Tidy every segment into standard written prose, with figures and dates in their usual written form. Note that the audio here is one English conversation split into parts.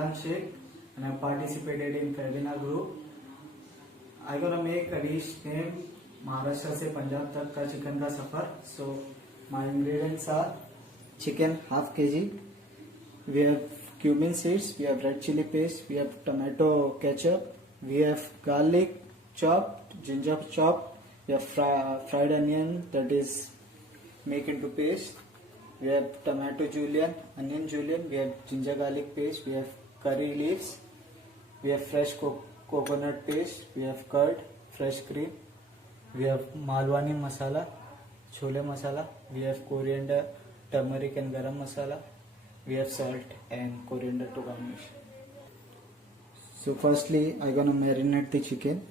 and I participated in Febina Group. I'm gonna make a dish named Maharashtra se Punjab tak ka chicken ka safar. So my ingredients are chicken half kg. We have cumin seeds. We have red chili paste. We have tomato ketchup. We have garlic chopped, ginger chopped. We have fried onion, that is make into paste. We have tomato julienne, onion julienne. We have ginger garlic paste. We have curry leaves. We have fresh coconut paste. We have curd, fresh cream. We have malwani masala, chole masala. We have coriander, turmeric and garam masala. We have salt and coriander to garnish. So firstly, I'm gonna marinate the chicken.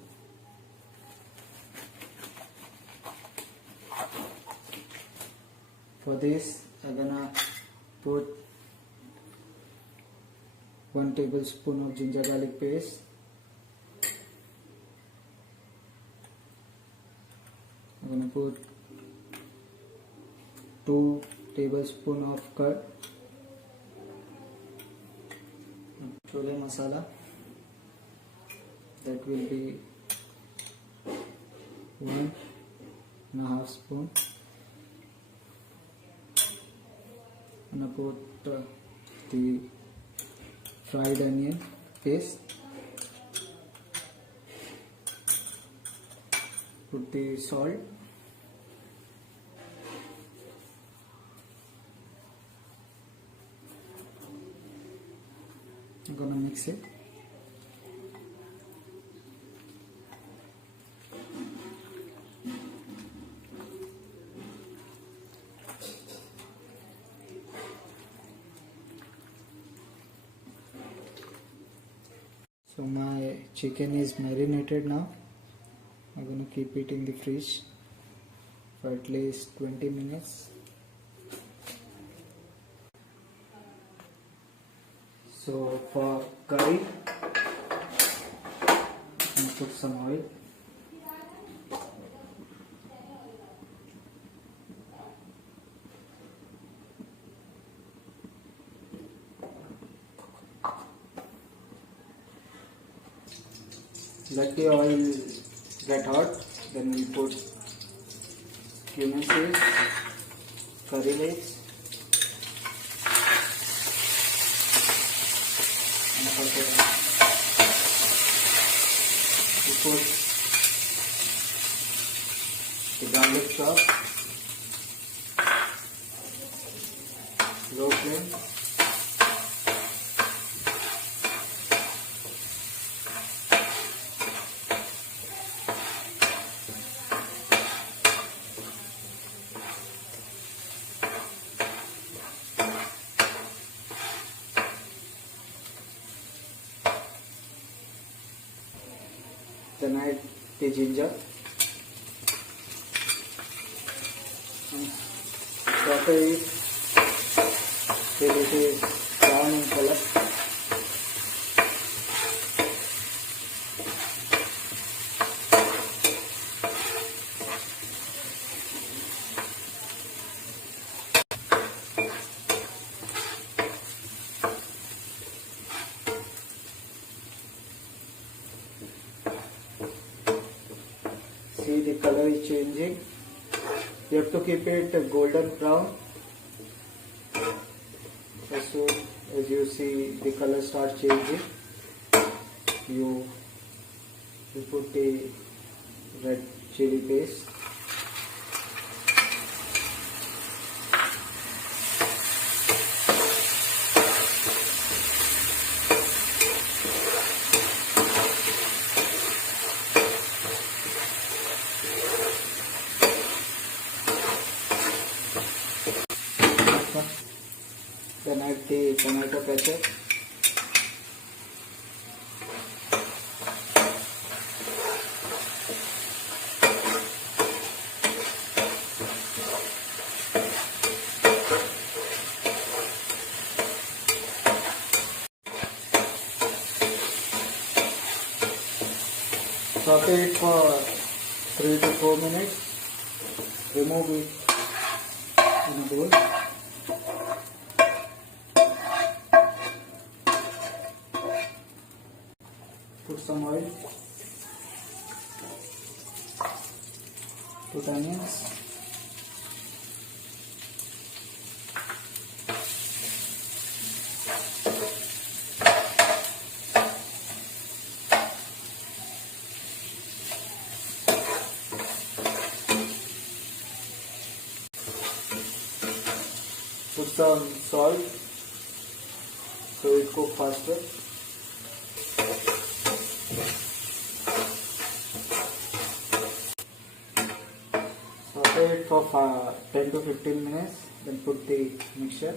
For this, I'm gonna put 1 tablespoon of ginger garlic paste. I'm gonna put 2 tablespoons of curd, chole masala, that will be 1.5 spoon. I'm gonna put the fried onion paste, put the salt, I'm gonna mix it. So my chicken is marinated now. I'm gonna keep it in the fridge for at least 20 minutes. So for curry, I'm gonna put some oil. Let the oil get hot, then we put cumin seeds, curry leaves, and we put the garlic chop, low flame. Then add the ginger and saute it till it is brown in color. See, the color is changing. You have to keep it golden brown. As soon as you see the color start changing, you put the red chili paste. Then add the tomato ketchup. Saute it for 3 to 4 minutes. Remove it in a bowl. Put some oil. Put onions. Put some salt so it cooks faster. Saute it for 10 to 15 minutes, then put the mixture.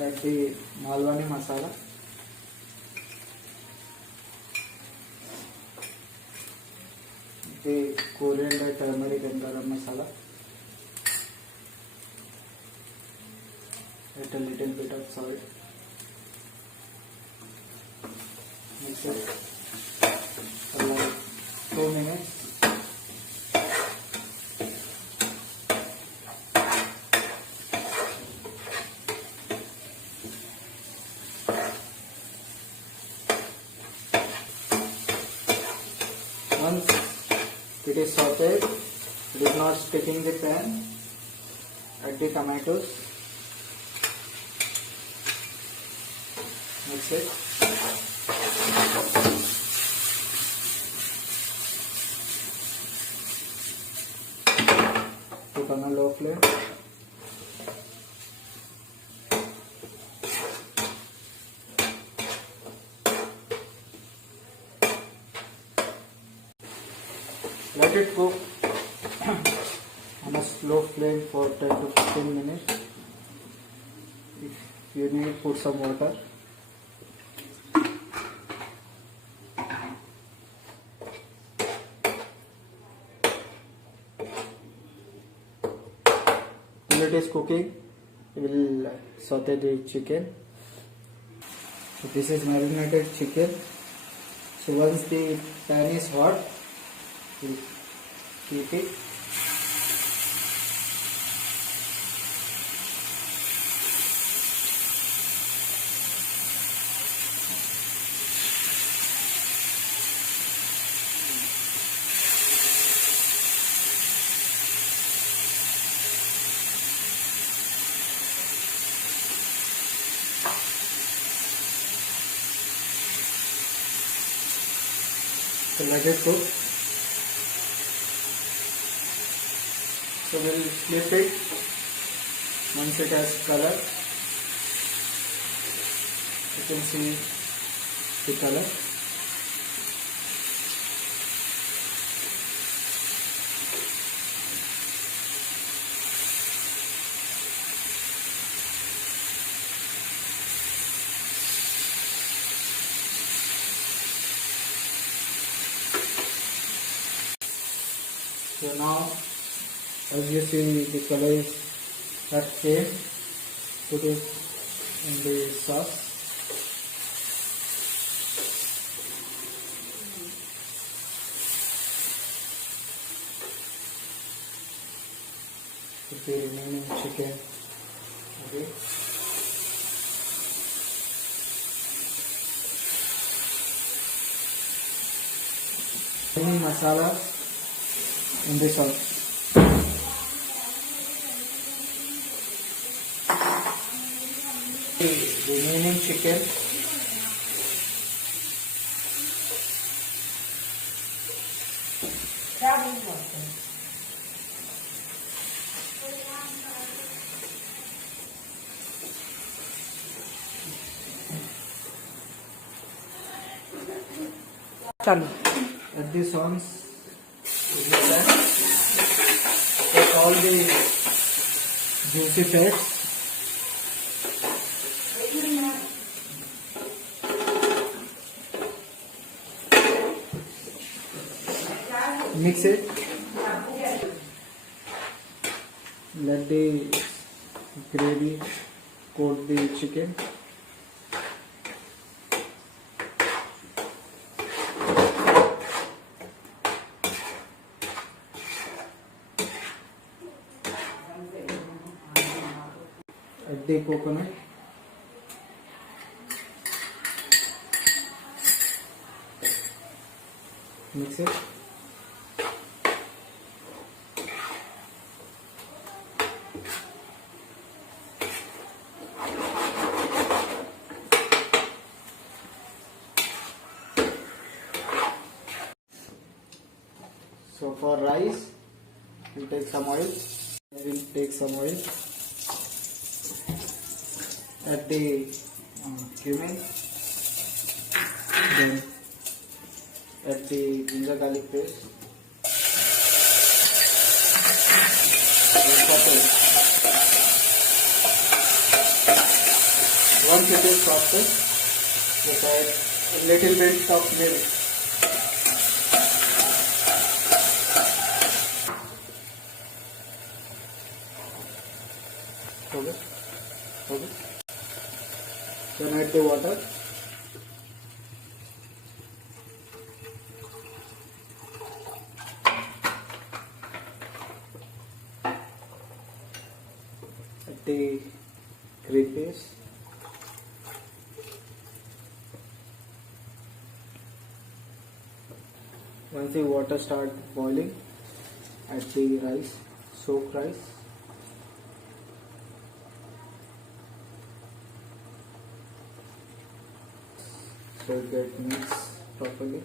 Add the Malwani masala. The coriander, turmeric and garam masala. Add a little bit of salt. Mix it for like 2 minutes. Once it is sauteed, it is not sticking the pan, add the tomatoes, mix it. Put on a low flame. Let it cook on a slow flame for 10 to 15 minutes. If you need, put some water. When it is cooking, we will saute the chicken. So this is marinated chicken. So once the pan is hot, we'll keep it. So let it cook. So we'll flip it once it has color. You can see the color. So now, as you see, the color is that same. Put it in the sauce. Put the remaining chicken. Okay. Any masala in the sauce. The remaining chicken. At this once, take all the juicy fats. Mix it. Let the gravy coat the chicken. Add the coconut. Mix it. So for rice, we'll take some oil. We'll take some oil. Add the cumin. Then add the ginger garlic paste. Then saute. Once it is sauteed, just add a little bit of milk. Okay. Then add the water. Add the cream paste. Once the water starts boiling, add the rice, soaked rice. So it gets mixed properly.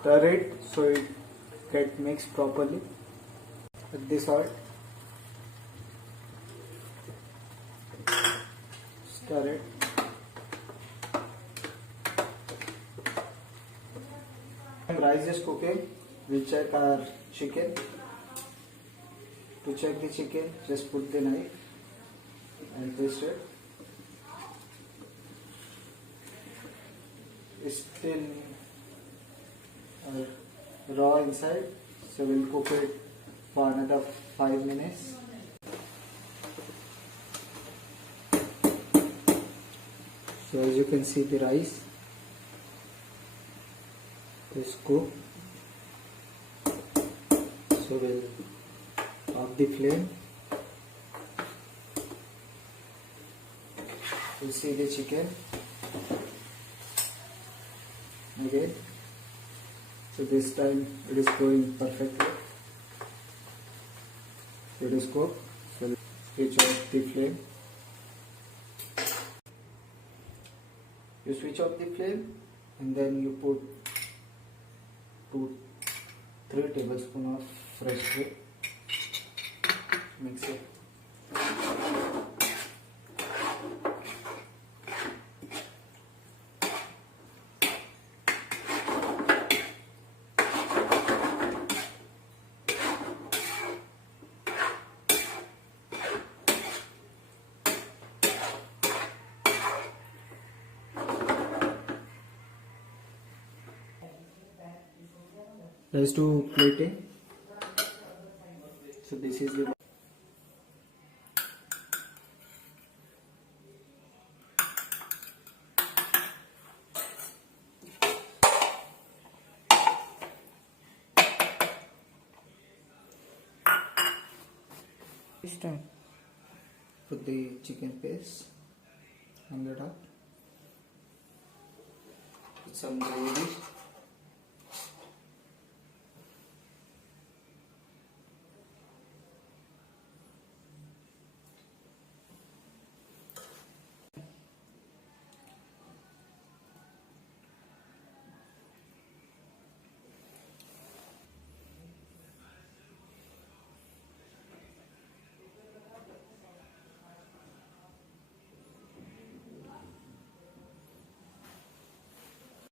Stir it so it gets mixed properly. Add the salt. Stir it. When rice is cooking, we check our chicken. To check the chicken, just put the knife and twist it. It's still raw inside, so we'll cook it for another 5 minutes. So as you can see, the rice is cooked. So we'll off the flame. You see the chicken again. So this time it is going perfectly. It is cooked. So switch off the flame. You switch off the flame and then you put 2-3 tablespoons of fresh cream. Mix it. Let's do plating. So this is the put the chicken paste on the top. Put some gravy.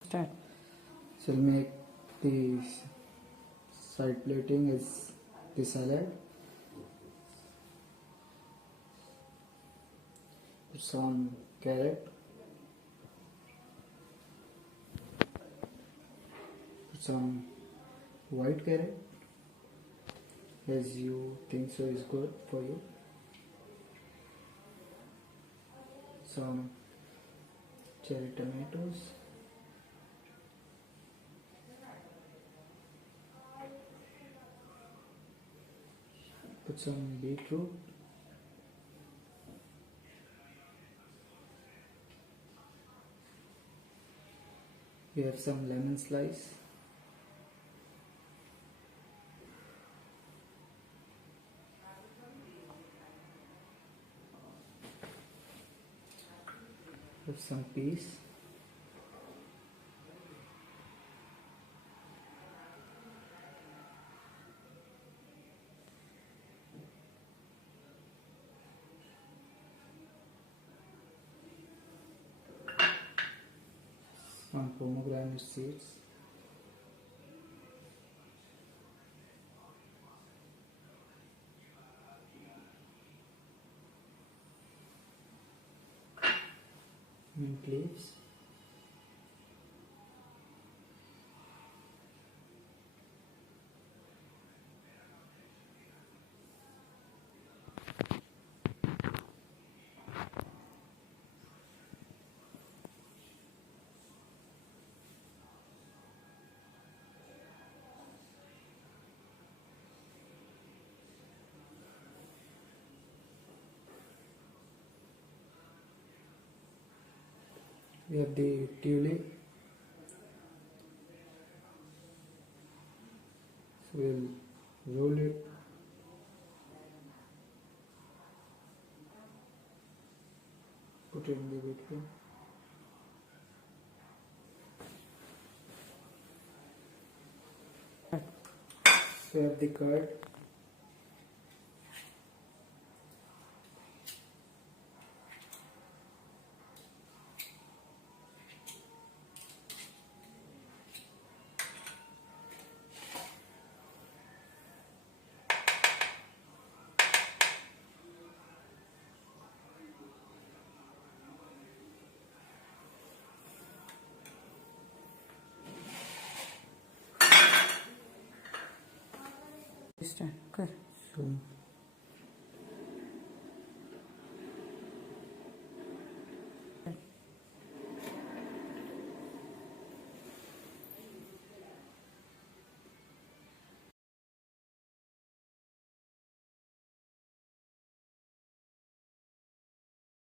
Start. So we'll make the side plating is the salad. Put some carrot. Put some white carrot as you think so is good for you. Some cherry tomatoes. Put some beetroot. We have some lemon slice. Have some peas. Some pomegranate seeds. Mint leaves. We have the tulip. So we'll roll it. Put it in the between. So we have the curd. Start. Good. So